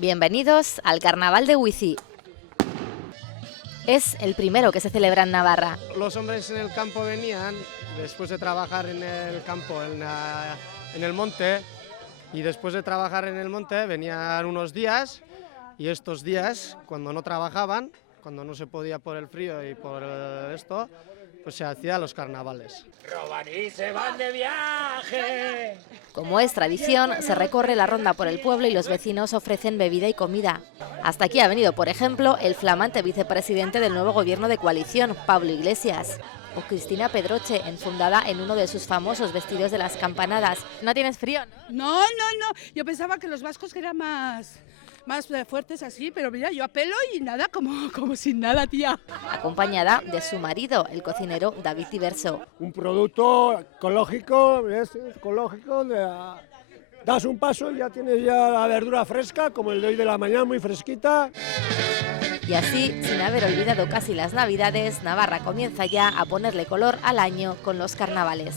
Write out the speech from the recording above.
Bienvenidos al Carnaval de Huici. Es el primero que se celebra en Navarra. Los hombres en el campo venían, después de trabajar en el campo, en el monte, y después de trabajar en el monte venían unos días, y estos días, cuando no trabajaban, cuando no se podía por el frío y por esto, pues se hacían los carnavales. ¡Roban y se van de viaje! Como es tradición, se recorre la ronda por el pueblo y los vecinos ofrecen bebida y comida. Hasta aquí ha venido, por ejemplo, el flamante vicepresidente del nuevo gobierno de coalición, Pablo Iglesias, o Cristina Pedroche, enfundada en uno de sus famosos vestidos de las campanadas. ¿No tienes frío, no? No. Yo pensaba que los vascos eran más fuertes así, pero mira, yo a pelo y nada, como sin nada, tía. Acompañada de su marido, el cocinero David Diverso. Un producto ecológico, es ecológico, das un paso y ya tienes ya la verdura fresca, como el de hoy de la mañana, muy fresquita. Y así, sin haber olvidado casi las Navidades, Navarra comienza ya a ponerle color al año con los carnavales.